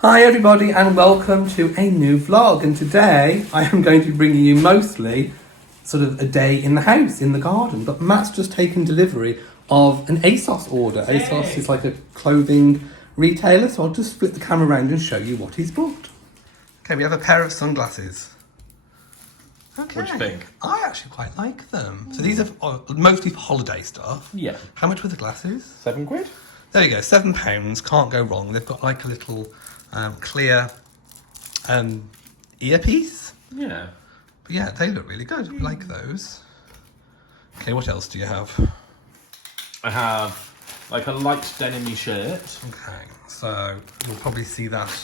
Hi everybody and welcome to a new vlog, and today I am going to be bringing you mostly sort of a day in the house, in the garden, but Matt's just taken delivery of an Asos order. Yay. Asos is like a clothing retailer, so I'll just flip the camera around and show you what he's bought. Okay, we have a pair of sunglasses. Okay. What do you think? I actually quite like them. So these are mostly for holiday stuff. Yeah. How much were the glasses? £7. There you go, £7, can't go wrong. They've got like a little clear earpiece. Yeah. But yeah, they look really good. I like those. Okay, what else do you have? I have like a light denim shirt. Okay, so you'll probably see that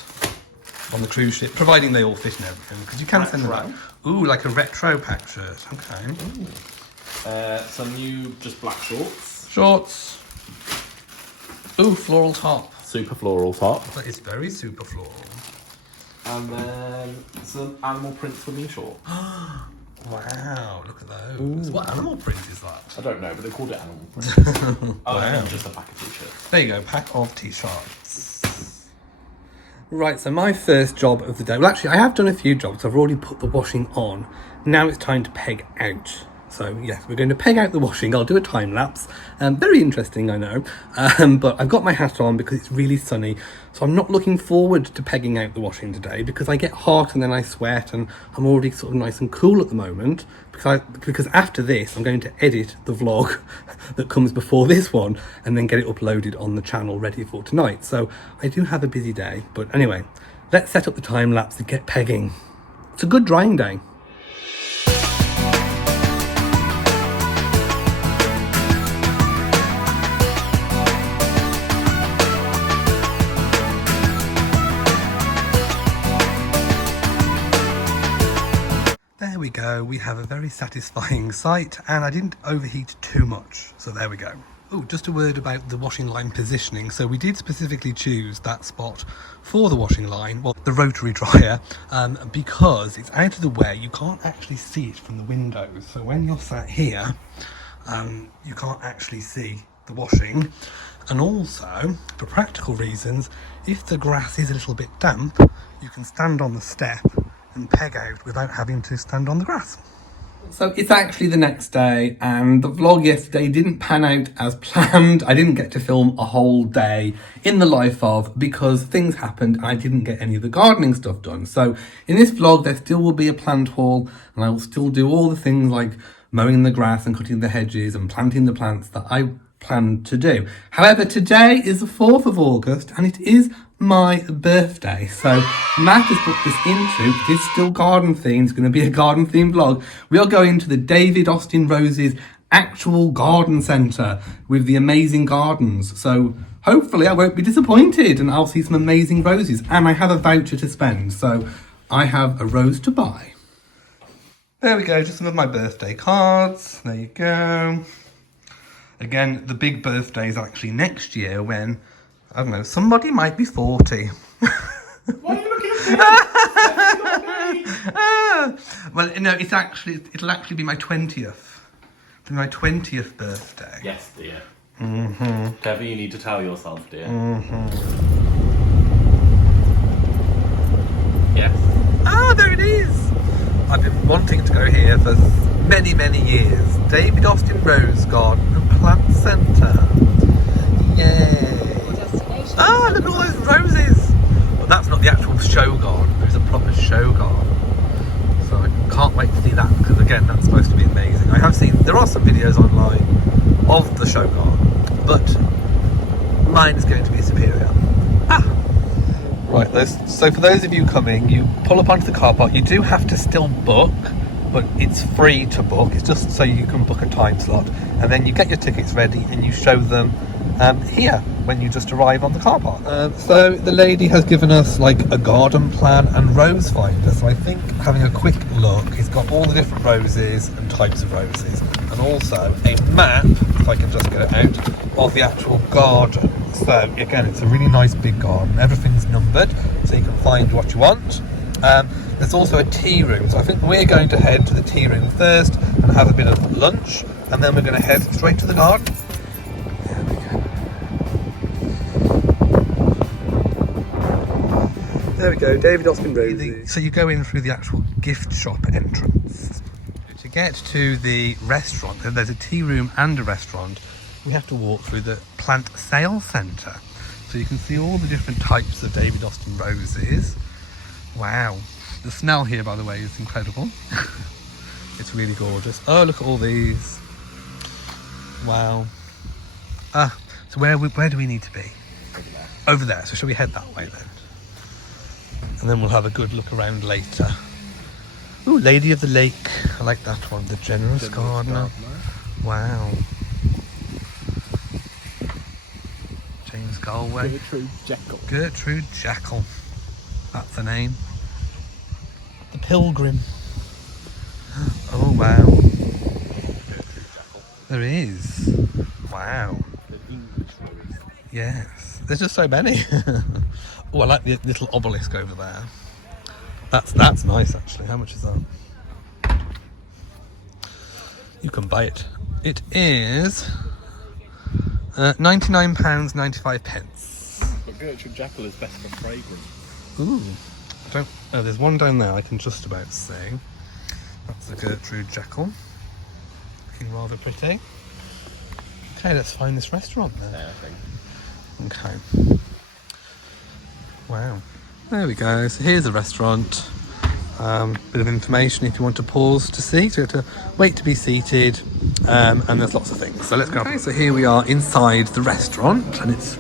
on the cruise ship, providing they all fit and everything, because you can send them back. Ooh, like a retro pack shirt. Okay. Some new just black shorts. Shorts. Ooh, floral top. Super floral top. That is very super floral. And then some animal print swimming shorts. Wow, look at those. Ooh. What animal print is that? I don't know, but they called it animal print. Oh, wow. and just a pack of t-shirts. There you go, pack of t-shirts. Right, so my first job of the day. Well, actually, I have done a few jobs. I've already put the washing on. Now it's time to peg out. So yes, we're going to peg out the washing. I'll do a time lapse. Very interesting, I know. But I've got my hat on because it's really sunny. So I'm not looking forward to pegging out the washing today because I get hot and then I sweat and I'm already sort of nice and cool at the moment. Because after this, I'm going to edit the vlog that comes before this one and then get it uploaded on the channel ready for tonight. So I do have a busy day. But anyway, let's set up the time lapse and get pegging. It's a good drying day. There we go, we have a very satisfying sight, and I didn't overheat too much, so there we go. Oh, just a word about the washing line positioning. So we did specifically choose that spot for the washing line, well, the rotary dryer, because it's out of the way. You can't actually see it from the windows. So when you're sat here, you can't actually see the washing. And also, for practical reasons, if the grass is a little bit damp, you can stand on the step and peg out without having to stand on the grass. So it's actually the next day, and the vlog yesterday didn't pan out as planned. I didn't get to film a whole day in the life of, because things happened and I didn't get any of the gardening stuff done. So in this vlog there still will be a plant haul, and I will still do all the things like mowing the grass and cutting the hedges and planting the plants that I planned to do. However, today is the 4th of August and it is my birthday, so Matt has put this into, it is still garden themed, it's going to be a garden themed vlog. We are going to the David Austin Rose's actual garden centre with the amazing gardens, so hopefully I won't be disappointed and I'll see some amazing roses, and I have a voucher to spend, so I have a rose to buy. There we go, just some of my birthday cards, there you go. Again, the big birthday is actually next year when, I don't know, somebody might be 40. Why are you looking at me? Well, no, it'll actually be my 20th. It'll be my 20th birthday. Yes, dear. Mm-hmm. Whatever you need to tell yourself, dear. Mm-hmm. Yes. Ah, there it is! I've been wanting to go here for many, many years. David Austin Rose Garden and Plant Centre. Yay! Ah, look at all those roses! Well, that's not the actual show garden, there's a proper show garden. So I can't wait to see that, because again, that's supposed to be amazing. I have seen, there are some videos online of the show garden, but mine is going to be superior. Ah! Right, so for those of you coming, you pull up onto the car park. You do have to still book, but it's free to book. It's just so you can book a time slot, and then you get your tickets ready and you show them here when you just arrive on the car park. So the lady has given us like a garden plan and rose finder, so I think having a quick look, it's got all the different roses and types of roses, and also a map, if I can just get it out, of the actual garden. So again, it's a really nice big garden, everything's numbered so you can find what you want. There's also a tea room, so I think we're going to head to the tea room first and have a bit of lunch, and then we're going to head straight to the garden. There we go. There we go, David Austin Roses. So you go in through the actual gift shop entrance. To get to the restaurant, there's a tea room and a restaurant, we have to walk through the plant sales centre. So you can see all the different types of David Austin roses. Wow. The smell here, by the way, is incredible. It's really gorgeous. Oh, look at all these. Wow. So where do we need to be? Over there. So shall we head that way then? And then we'll have a good look around later. Ooh, Lady of the Lake. I like that one. The Generous Gardener. Wow. James Galway. Gertrude Jekyll. Gertrude Jekyll. That's the name. The Pilgrim. Oh, wow. There is. Wow. Yes. There's just so many. Oh, I like the little obelisk over there. That's nice, actually. How much is that? You can buy it. It is £99.95. But Gertrude Jekyll is best for fragrance. Ooh. There's one down there I can just about see. That's the Gertrude Jekyll. Looking rather pretty. Okay, let's find this restaurant then. Yeah, I think. Okay. Wow. There we go. So here's the restaurant. Bit of information if you want to pause to see. So you have to wait to be seated, and there's lots of things. So let's go. Okay, so here we are inside the restaurant, and it's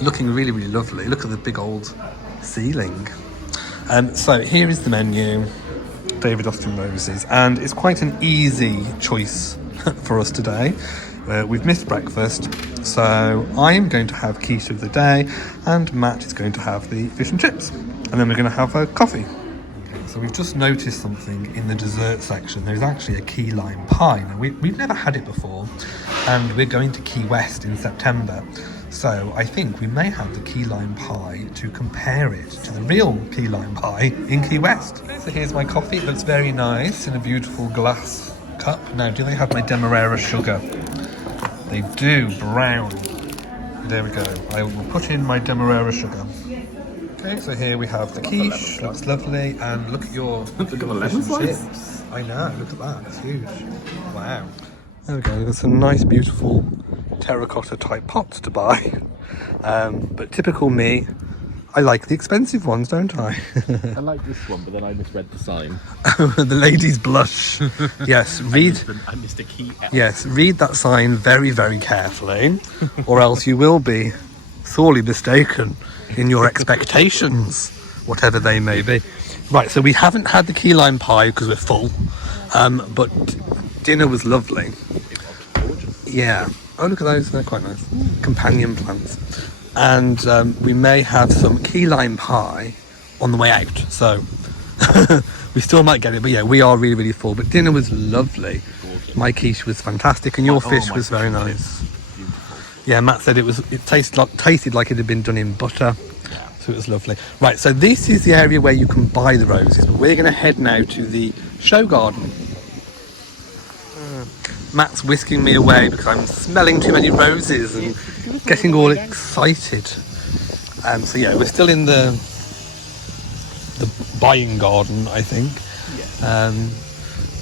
looking really, really lovely. Look at the big old ceiling. So here is the menu. David Austin Roses, and it's quite an easy choice for us today. We've missed breakfast, so I'm going to have quiche of the day, and Matt is going to have the fish and chips, and then we're going to have a coffee. Okay, so we've just noticed something in the dessert section. There's actually a key lime pie. Now, we've never had it before, and we're going to Key West in September, so I think we may have the key lime pie to compare it to the real key lime pie in Key West. So here's my coffee. It looks very nice in a beautiful glass cup. Now, do they have my Demerara sugar? They do, brown. There we go. I will put in my Demerara sugar. Okay, so here we have the quiche. Looks lovely, and look at your Look at the lemon slice. chips. I know. Look at that. It's huge. Wow. There we go. We've got some nice, beautiful terracotta type pots to buy. But typical me, I like the expensive ones, don't I? I like this one, but then I misread the sign. The lady's blush. Yes, read. I missed a key L. Yes, read that sign very, very carefully, or else you will be sorely mistaken in your expectations, whatever they may be. Right, so we haven't had the key lime pie because we're full, but dinner was lovely. It was gorgeous. Yeah. Oh, look at those. They're quite nice. Companion plants. And we may have some key lime pie on the way out. So we still might get it. But yeah, we are really, really full. But dinner was lovely. Gorgeous. My quiche was fantastic. And your fish was very nice. Beautiful. Yeah, Matt said it tasted like it had been done in butter. Yeah. So it was lovely. Right, so this is the area where you can buy the roses. But we're going to head now to the show garden. Matt's whisking me away because I'm smelling too many roses and getting all excited. So yeah, we're still in the buying garden, I think. Yeah.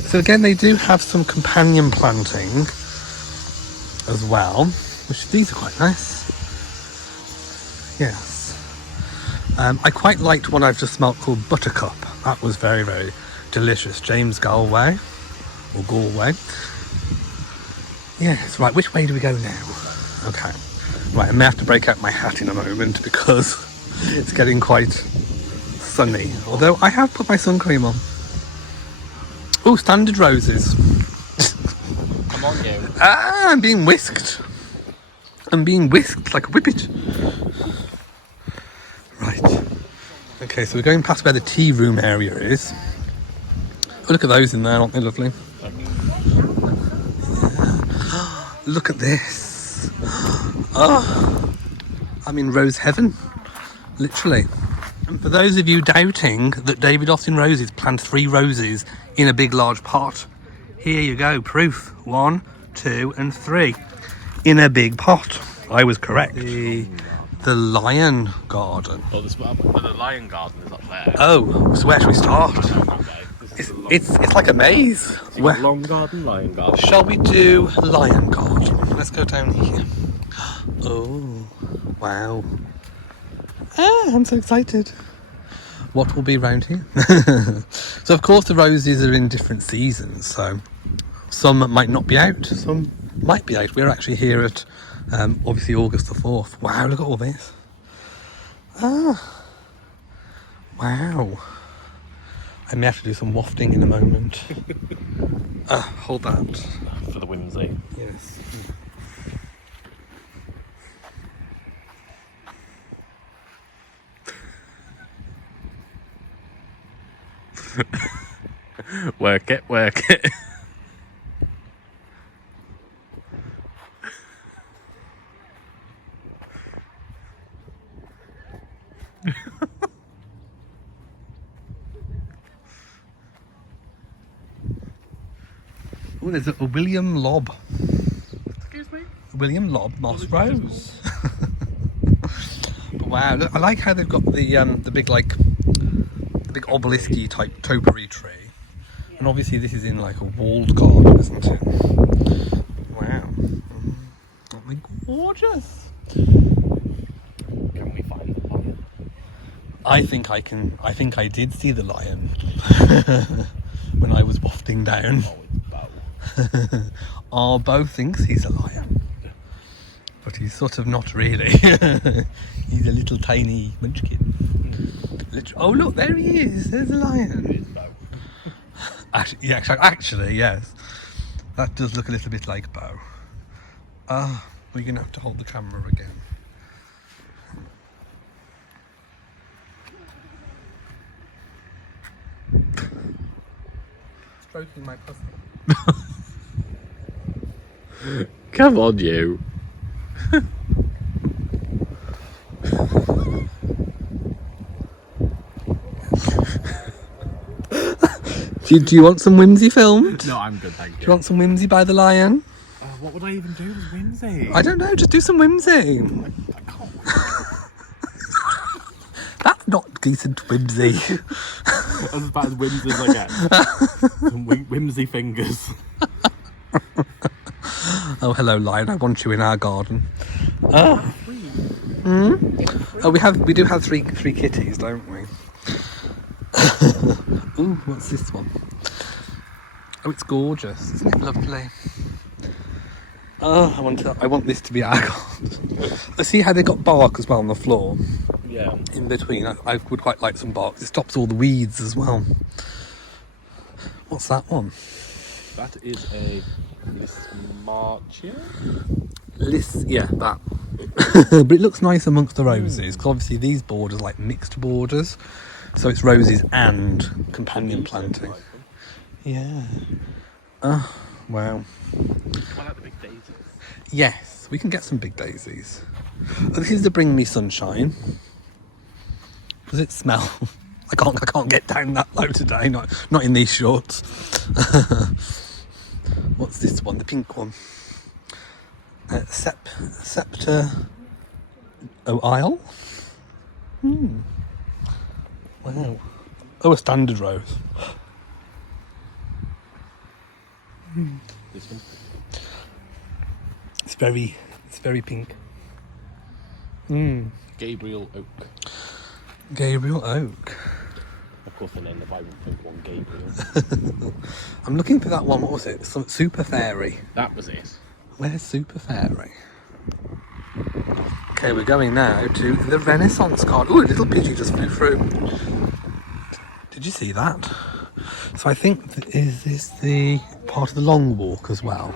So again, they do have some companion planting as well, which these are quite nice. Yes. I quite liked one I've just smelt called Buttercup. That was very, very delicious. James Galway, or Galway. Yes, right, which way do we go now? Okay. Right, I may have to break out my hat in a moment because it's getting quite sunny. Although I have put my sun cream on. Oh, standard roses. Come on, you. I'm being whisked. I'm being whisked like a whippet. Right. Okay, so we're going past where the tea room area is. Oh, look at those in there, aren't they lovely? Look at this. Oh, I'm in rose heaven, literally. And for those of you doubting that David Austin Roses plant 3 roses in a big large pot, here you go, proof. 1, 2 and 3 in a big pot. I was correct. The the lion garden. Oh, the lion garden is up there. Oh, so where should we start? Okay. It's like a maze. So Where, long garden, lion garden. shall we do lion garden? Let's go down here. Oh, wow. I'm so excited. What will be around here? So of course the roses are in different seasons, so some might not be out, some might be out. We're actually here at obviously August the 4th. Wow, look at all this. Wow. I may have to do some wafting in a moment. Hold that. For the whimsy. Yes. Work it, work it. Oh, there's a William Lobb. Excuse me? William Lobb Moss Rose. But wow, look, I like how they've got the big obelisk-y type topiary tree. And obviously this is in like a walled garden, isn't it? Wow. Aren't they gorgeous? Can we find the lion? I think I did see the lion when I was wafting down. Oh, it's Bo. Our Bo thinks he's a lion, but he's sort of not really. He's a little tiny munchkin. Oh look, there he is. There's a lion. It is Bo. Actually, yes. That does look a little bit like Bo. We're going to have to hold the camera again. Stroking my pussy. Come on, you. Do you want some whimsy filmed? No, I'm good, thank you. Do you want some whimsy by the lion? What would I even do with whimsy? I don't know, just do some whimsy. I can't. That's not decent whimsy. As about as whimsy as I get. Some whimsy fingers. Oh, hello, lion. I want you in our garden. Oh, we do have three kitties, don't we? Ooh, what's this one? Oh, it's gorgeous. Isn't it lovely? Oh, I want this to be our garden. I see how they got bark as well on the floor. Yeah. In between, I would quite like some bark. It stops all the weeds as well. What's that one? That is a Lismarchia? Yeah, that. But it looks nice amongst the roses, because obviously these borders are like mixed borders. So it's roses and companion planting. Yeah. Oh, wow. I like the big daisies. Yes, we can get some big daisies. Oh, this is the Bring Me Sunshine. Does it smell? I can't get down that low today. Not in these shorts. What's this one? The pink one. Scepter. Oh, Isle. Wow. Oh, a standard rose. This one. It's very pink. Gabriel Oak. Gabriel Oak. Of course, they named the Bible pink one Gabriel. I'm looking for that one. What was it? Some Super Fairy. That was it. Where's Super Fairy? Okay, we're going now to the Renaissance card. Oh, a little pigeon just flew through. Did you see that? So I think, is this the part of the long walk as well?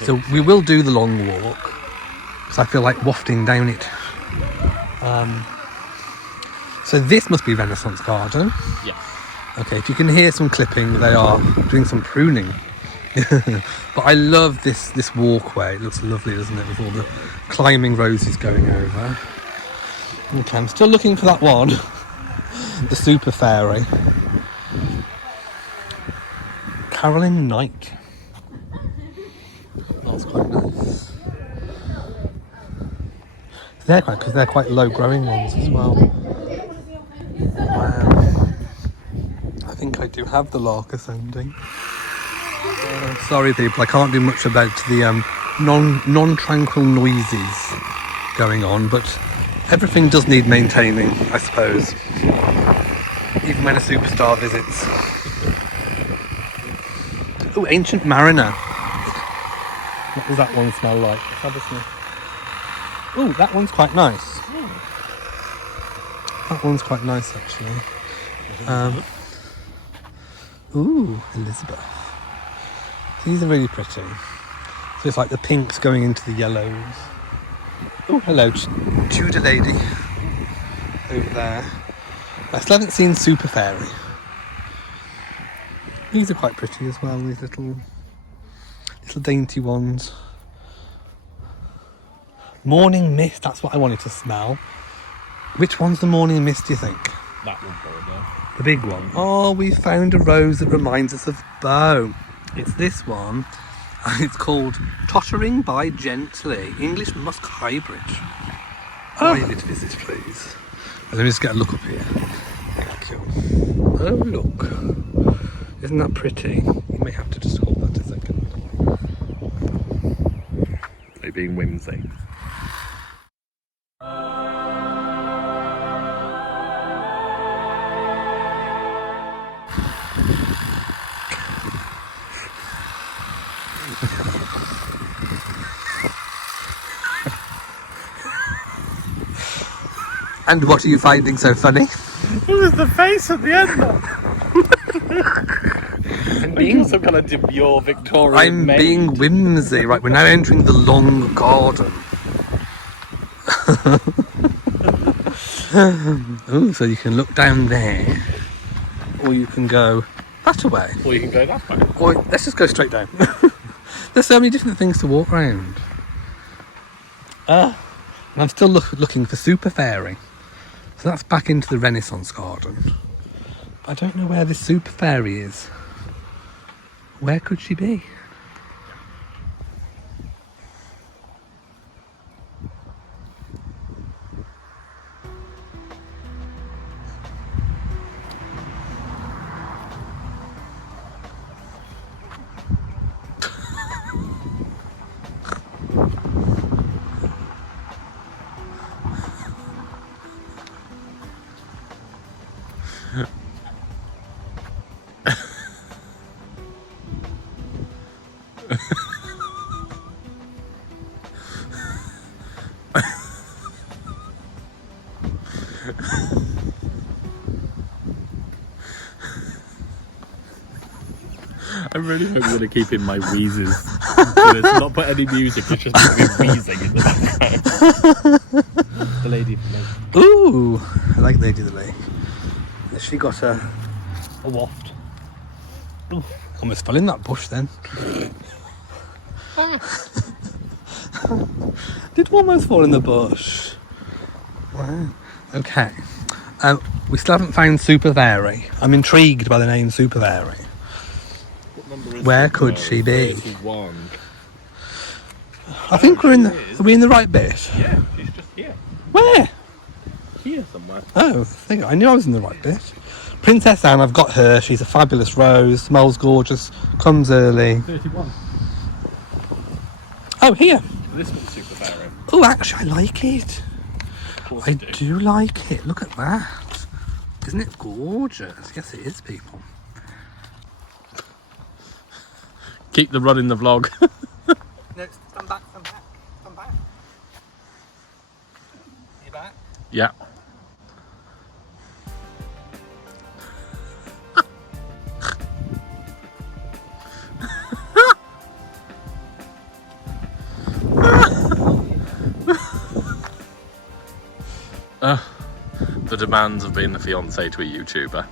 So we will do the long walk, because I feel like wafting down it. So this must be Renaissance Garden. Yes. Okay, if you can hear some clipping, they are doing some pruning. But I love this walkway. It looks lovely, doesn't it, with all the climbing roses going over. Okay, I'm still looking for that one. The Super Fairy. Carolyn Knight. That's quite nice. They're quite, because they're quite low growing ones as well. Wow. I think I do have the lark ascending. Sorry people, I can't do much about the non-tranquil noises going on, but everything does need maintaining, I suppose. Even when a superstar visits. Oh, Ancient Mariner. What does that one smell like? Let's have a sniff. Oh, that one's quite nice. That one's quite nice, actually. Ooh, Elizabeth. These are really pretty. So it's like the pinks going into the yellows. Oh, hello, Tudor lady. Over there. I still haven't seen Super Fairy. These are quite pretty as well, these little dainty ones. Morning Mist, that's what I wanted to smell. Which one's the Morning Mist, do you think? That one probably. The big one. Oh, we found a rose that reminds us of Beau. It's this one. It's called Tottering by Gently. English Musk Hybrid. Private visit, please. Let me just get a look up here. Thank you. Oh, look. Isn't that pretty? You may have to just hold that a second. They being whimsy. And what are you finding so funny? It was the face at the end. I'm Being some kind of demure Victorian I'm maid. being whimsy. Right, we're now entering the long garden. Oh, so you can look down there, or you can go that way, Or you can go that way. or let's just go straight down. There's so many different things to walk around. And I'm still looking for Super Fairy. So that's back into the Renaissance garden. But I don't know where this Super Fairy is. Where could she be? I'm really hoping I'm going to keep in my wheezes. So it's not put any music, it's just me wheezing in the background. The lady from Lake. Ooh, I like Lady of the Lake. Has she got a waft? Ooh, almost fell in that bush then. Did almost fall in the bush. Wow. Okay. We still haven't found Super Fairy. I'm intrigued by the name Super Fairy. Where could she be? 31. I think we're in the. Are we in the right bit? Yeah, she's just here. Where? Here somewhere. Oh, I knew I was in the right bit. Princess Anne, I've got her. She's a fabulous rose. Smells gorgeous. Comes early. 31. Oh, here. This one's Super Fairy. Oh, actually, I like it. Of course I you do like it. Look at that. Isn't it gorgeous? Yes, it is, people. Keep the run in the vlog. No, stand back, stand back, stand back. You back? Yeah. The demands of being the fiancé to a YouTuber.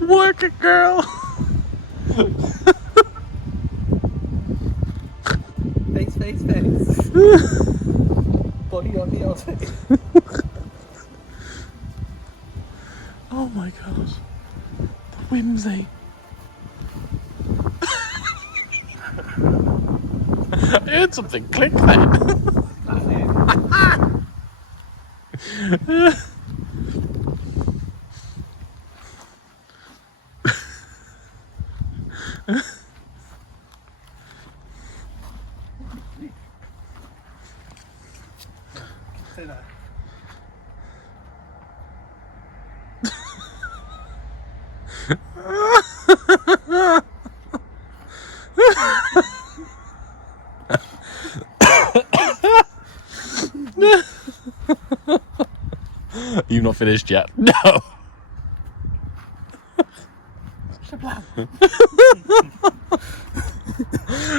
Work it, girl. Face. Body on the Aussie. Oh my god. The whimsy. I heard something click then. Say that. You've not finished yet. No.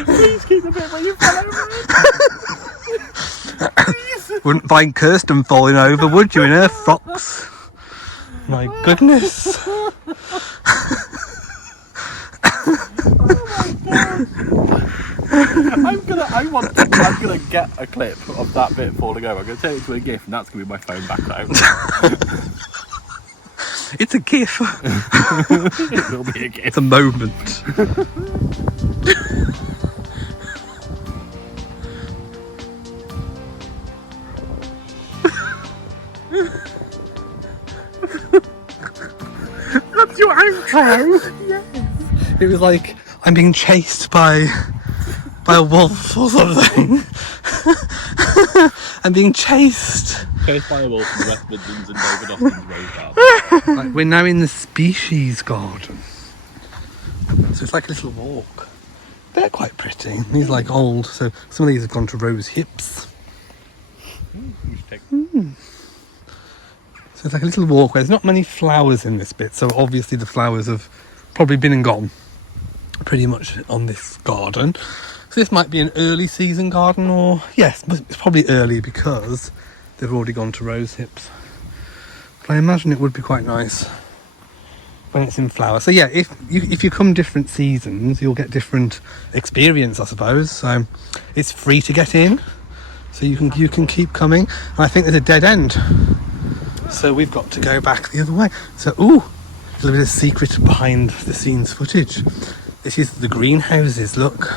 Please keep the bit where you fell over it. Wouldn't find Kirsten falling over, would you, in her frocks? My goodness. I'm gonna get a clip of that bit falling over. I'm gonna take it to a GIF, and that's gonna be my phone background. It's a GIF. It will be a GIF. It's a moment. That's your outro. Yes. It was like I'm being chased by a wolf or something. I'm being chased. Chased by a wolf in the West Midlands and David Austin's Rose Garden. Like, we're now in the species garden. So it's like a little walk. They're quite pretty. These are like old, so some of these have gone to rose hips. So it's like a little walkway. There's not many flowers in this bit, so obviously the flowers have probably been and gone pretty much on this garden. So this might be an early season garden, or yes, it's probably early because they've already gone to rose hips. But I imagine it would be quite nice when it's in flower. So yeah, if you come different seasons, you'll get different experience, I suppose. So it's free to get in, so you can keep coming. And I think there's a dead end, so we've got to go back the other way. So ooh, there's a bit of secret behind the scenes footage. This is the greenhouses. Look,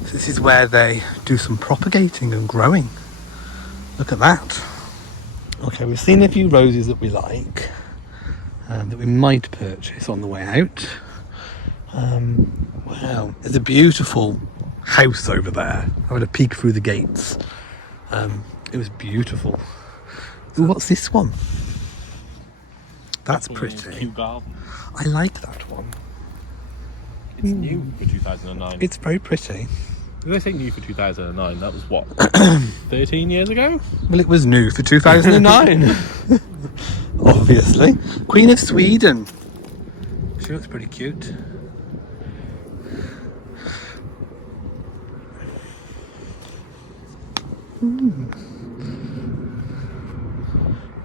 this is where they do some propagating and growing. Look at that. Okay, we've seen a few roses that we like, that we might purchase on the way out. Wow, there's a beautiful house over there. I had a peek through the gates. It was beautiful. Ooh, what's this one? That's pretty. Cute garden. I like that one. It's new for 2009. It's very pretty. Did I say new for 2009? That was what? 13 years ago? Well, it was new for 2009. Obviously. Queen of Sweden. She looks pretty cute.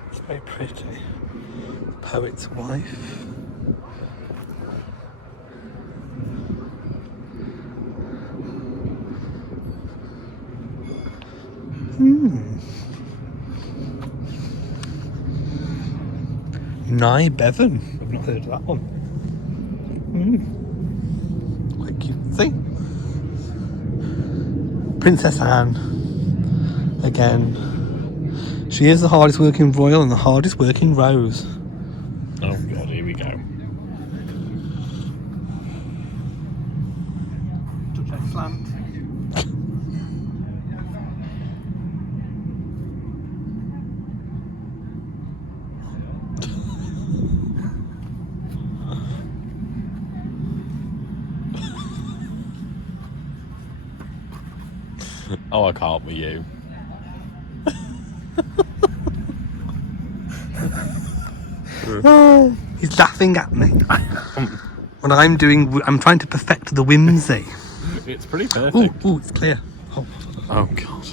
It's very pretty. Poet's wife. Nye Bevan. I've not heard of that one. Quite cute. See? Princess Anne. Again. She is the hardest working royal and the hardest working rose. Oh god, here we go. Slant. Oh, I can't with you. He's laughing at me. When I'm trying to perfect the whimsy. It's pretty perfect. Ooh, it's clear. Oh. Oh god.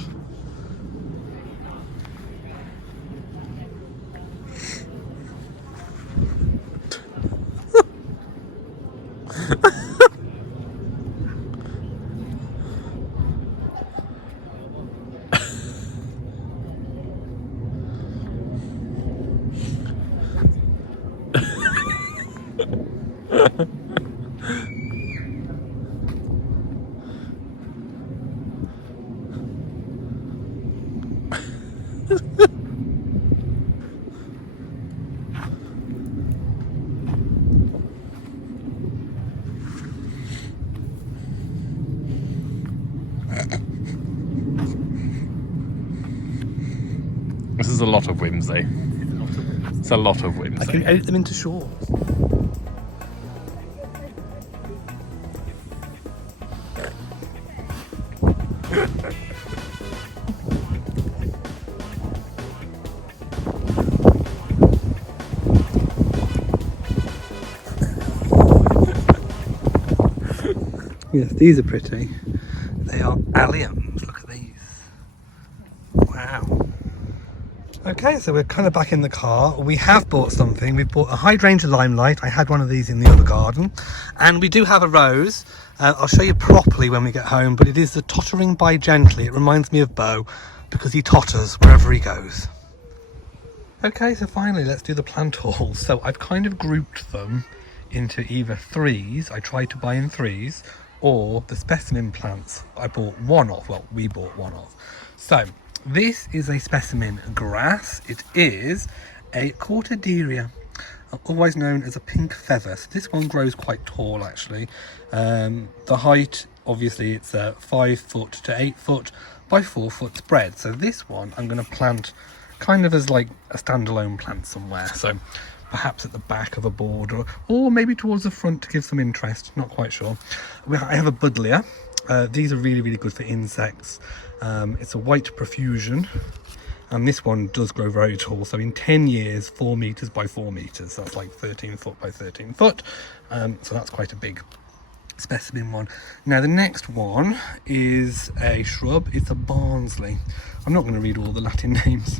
This is a lot of whimsy. It's a lot of whimsy. I can edit them into shorts. Yes, these are pretty. They are alliums. Look at these. Wow. Okay, so we're kind of back in the car. We have bought something. We've bought a hydrangea limelight. I had one of these in the other garden. And we do have a rose. I'll show you properly when we get home, but it is the tottering by gently. It reminds me of Beau because he totters wherever he goes. Okay, so finally let's do the plant haul. So I've kind of grouped them into either threes. I tried to buy in threes, or the specimen plants I bought one of. Well, we bought one of. So this is a specimen grass. It is a cortaderia, otherwise known as a pink feather. So this one grows quite tall actually. The height, obviously, it's 5 foot to 8 foot by 4 foot spread. So this one I'm going to plant kind of as like a standalone plant somewhere. So perhaps at the back of a border, or maybe towards the front to give some interest, not quite sure. I have a buddleia. These are really, really good for insects. It's a white profusion, and this one does grow very tall. So in 10 years, 4 meters by 4 meters. That's like 13 foot by 13 foot. So that's quite a big specimen one. Now the next one is a shrub. It's a Barnsley. I'm not going to read all the Latin names,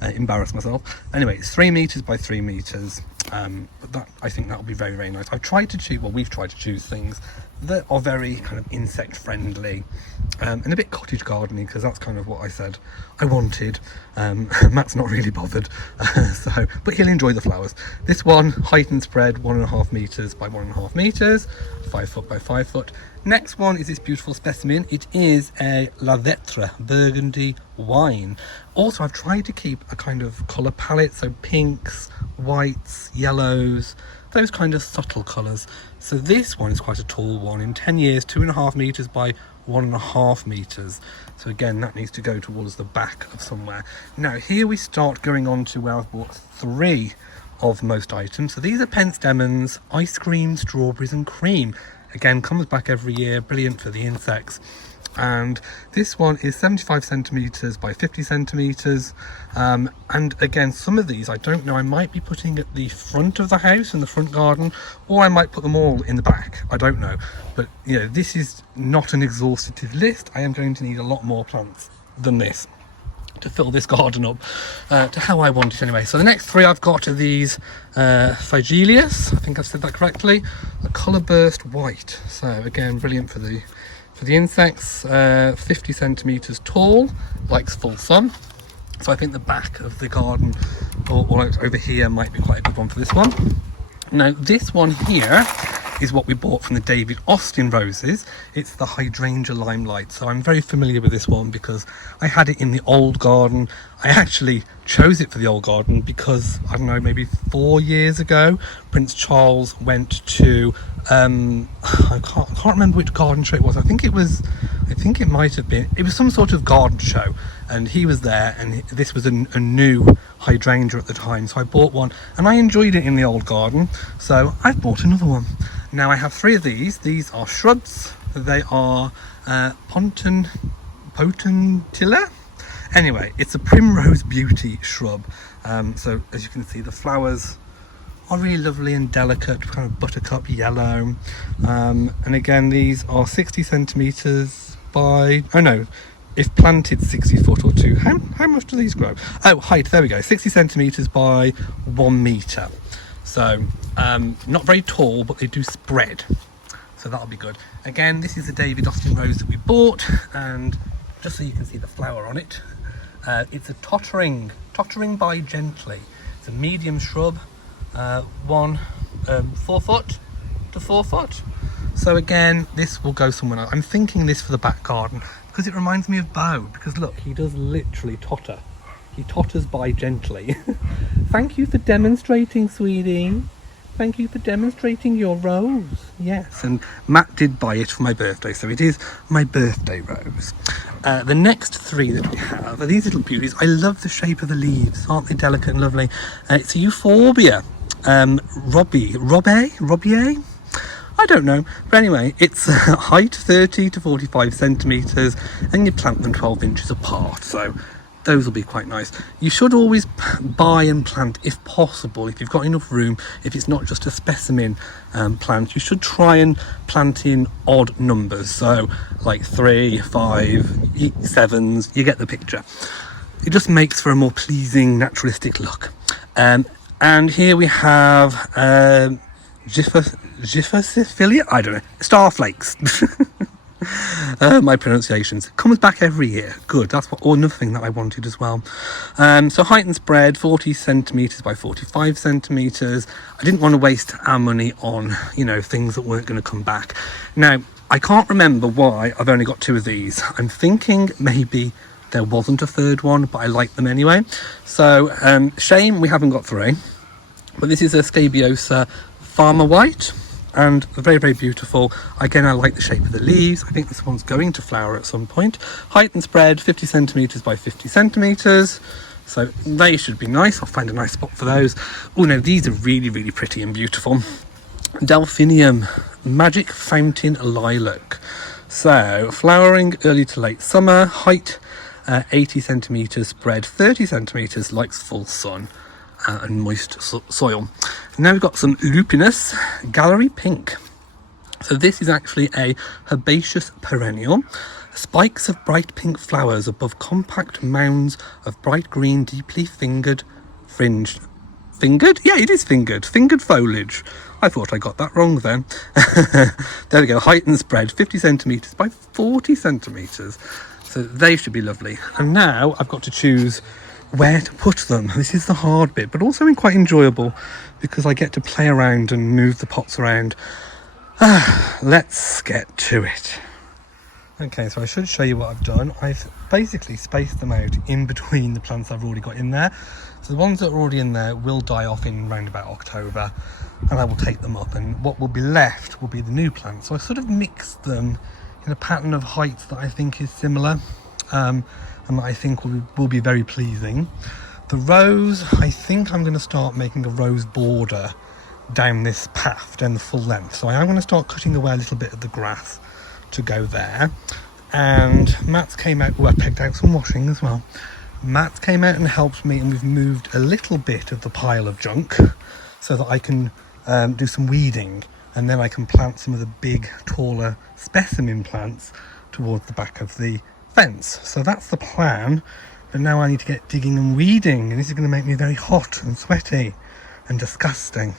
embarrass myself. Anyway, it's 3 meters by 3 meters. But that, I think that'll be very, very nice. I've tried to choose, well, we've tried to choose things that are very kind of insect friendly, and a bit cottage gardening, because that's kind of what I said I wanted. Matt's not really bothered, but he'll enjoy the flowers. This one, height and spread, 1.5 meters by 1.5 meters, 5 foot by 5 foot. Next one is this beautiful specimen. It is a La Vetre Burgundy wine. Also, I've tried to keep a kind of colour palette, so pinks, whites, yellows, those kind of subtle colours. So this one is quite a tall one. In 10 years, 2.5 meters by 1.5 meters. So again, that needs to go towards the back of somewhere. Now here we start going on to where I've bought 3 of most items. So these are pentstemons, ice cream, strawberries and cream. Again, comes back every year, brilliant for the insects. And this one is 75 centimeters by 50 centimeters. And again, some of these, I don't know, I might be putting at the front of the house in the front garden, or I might put them all in the back. I don't know. But, you know, this is not an exhaustive list. I am going to need a lot more plants than this to fill this garden up to how I want it anyway. So the next 3 I've got are these Phygelius, I think I've said that correctly, a colour burst white. So again, brilliant for the insects. 50 centimeters tall, likes full sun. So I think the back of the garden or over here might be quite a good one for this one. Now this one here is what we bought from the David Austin roses. It's the hydrangea limelight. So I'm very familiar with this one because I had it in the old garden. I actually chose it for the old garden because, I don't know, maybe 4 years ago, Prince Charles went to, I can't remember which garden show it was. I think it might have been, it was some sort of garden show, and he was there, and this was a new hydrangea at the time. So I bought one and I enjoyed it in the old garden. So I've bought another one. Now I have 3 of these. These are shrubs. They are potentilla. Anyway, it's a primrose beauty shrub. So as you can see, the flowers are really lovely and delicate, kind of buttercup yellow. And again, these are 60 centimeters by, oh no, if planted 60 foot or 2. How much do these grow? Oh, height, there we go, 60 centimeters by 1 meter. So not very tall, but they do spread. So that'll be good. Again, this is the David Austin rose that we bought, and just so you can see the flower on it, it's a tottering by gently. It's a medium shrub, 4 foot to 4 foot. So again, this will go somewhere else. I'm thinking this for the back garden because it reminds me of Beau, because look, he does literally totter. He totters by gently. Thank you for demonstrating, sweetie. Thank you for demonstrating your rose. Yes, and Matt did buy it for my birthday, so it is my birthday rose. The next three that we have are these little beauties. I love the shape of the leaves. Aren't they delicate and lovely? It's a euphorbia. Robier? I don't know. But anyway, it's height 30 to 45 centimetres, and you plant them 12 inches apart. So those will be quite nice. You should always buy and plant, if possible, if you've got enough room. If it's not just a specimen plant, you should try and plant in odd numbers. So like 3, 5, 7s, you get the picture. It just makes for a more pleasing, naturalistic look. And here we have Giphosyphilia? I don't know. Starflakes. My pronunciations. Comes back every year. Good. That's another thing that I wanted as well. So height and spread, 40 centimetres by 45 centimetres. I didn't want to waste our money on, things that weren't going to come back. Now, I can't remember why I've only got 2 of these. I'm thinking maybe there wasn't a third one, but I like them anyway. So, shame we haven't got 3. But this is a Scabiosa Farmer White, and very, very beautiful. Again, I like the shape of the leaves. I think this one's going to flower at some point. Height and spread, 50 centimetres by 50 centimetres. So they should be nice. I'll find a nice spot for those. Oh no, these are really, really pretty and beautiful. Delphinium, Magic Fountain Lilac. So, flowering early to late summer, height 80 centimetres, spread 30 centimetres, likes full sun and moist soil. Now we've got some Lupinus Gallery Pink. So this is actually a herbaceous perennial. Spikes of bright pink flowers above compact mounds of bright green, deeply fringed. Yeah, it is fingered foliage. I thought I got that wrong then. There we go, height and spread 50 centimetres by 40 centimetres. So they should be lovely. And now I've got to choose where to put them. This is the hard bit, but also quite enjoyable because I get to play around and move the pots around. Let's get to it. Okay, so I should show you what I've done. I've basically spaced them out in between the plants I've already got in there. So the ones that are already in there will die off in around about October, and I will take them up, and what will be left will be the new plants. So I sort of mixed them in a pattern of heights that I think is similar, and that I think will be very pleasing. The rose, I think I'm going to start making a rose border down this path, down the full length. So I am going to start cutting away a little bit of the grass to go there. And Matt's came out, I pegged out some washing as well. Matt came out and helped me, and we've moved a little bit of the pile of junk so that I can do some weeding, and then I can plant some of the big, taller specimen plants towards the back of the fence. So that's the plan, but now I need to get digging and weeding, and this is going to make me very hot and sweaty and disgusting.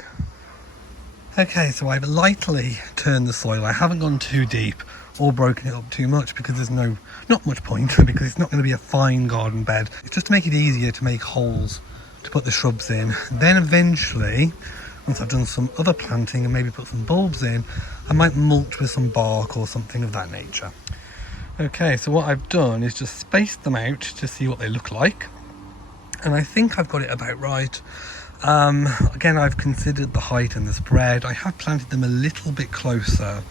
Okay, so I've lightly turned the soil. I haven't gone too deep or broken it up too much because there's not much point, because it's not going to be a fine garden bed. It's just to make it easier to make holes to put the shrubs in. Then eventually, once I've done some other planting and maybe put some bulbs in, I might mulch with some bark or something of that nature. Okay, so what I've done is just spaced them out to see what they look like, and I think I've got it about right. Again, I've considered the height and the spread. I have planted them a little bit closer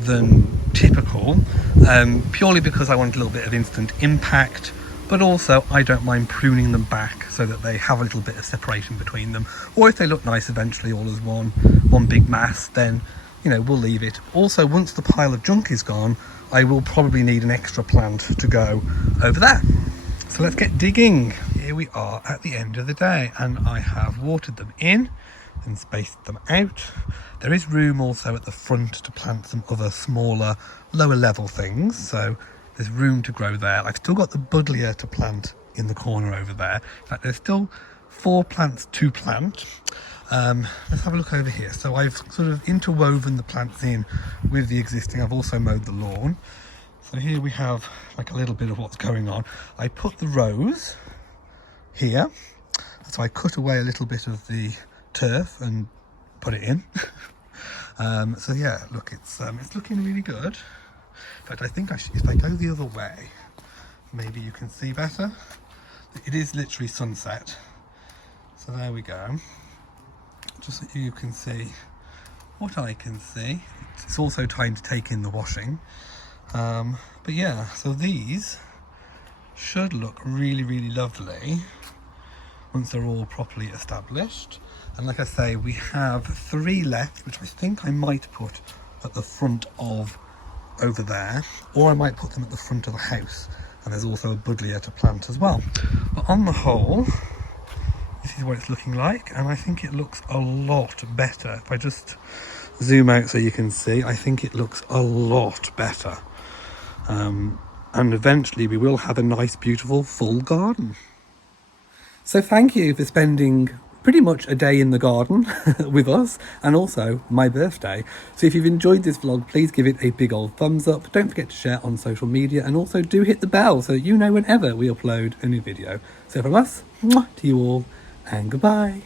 than typical, purely because I want a little bit of instant impact, but also I don't mind pruning them back so that they have a little bit of separation between them, or if they look nice eventually all as one big mass, then we'll leave it. Also, once the pile of junk is gone, I will probably need an extra plant to go over there. So let's get digging. Here we are at the end of the day, and I have watered them in and spaced them out. There is room also at the front to plant some other smaller, lower level things, so there's room to grow there. I've still got the buddleia to plant in the corner over there. In fact, there's still 4 plants to plant. Let's have a look over here. So I've sort of interwoven the plants in with the existing. I've also mowed the lawn. So here we have like a little bit of what's going on. I put the rose here. So I cut away a little bit of the turf and put it in. So yeah, look, it's looking really good. In fact, I think if I go the other way, maybe you can see better. It is literally sunset. So there we go. Just so you can see what I can see. It's also time to take in the washing. But yeah, so these should look really, really lovely once they're all properly established. And like I say, we have 3 left, which I think I might put at the front of over there, or I might put them at the front of the house. And there's also a buddleia to plant as well. But on the whole, this is what it's looking like, and I think it looks a lot better. If I just zoom out so you can see, I think it looks a lot better. And eventually we will have a nice, beautiful, full garden. So thank you for spending pretty much a day in the garden with us, and also my birthday. So if you've enjoyed this vlog, please give it a big old thumbs up. Don't forget to share on social media, and also do hit the bell so you know whenever we upload a new video. So from us, mwah, to you all, and goodbye.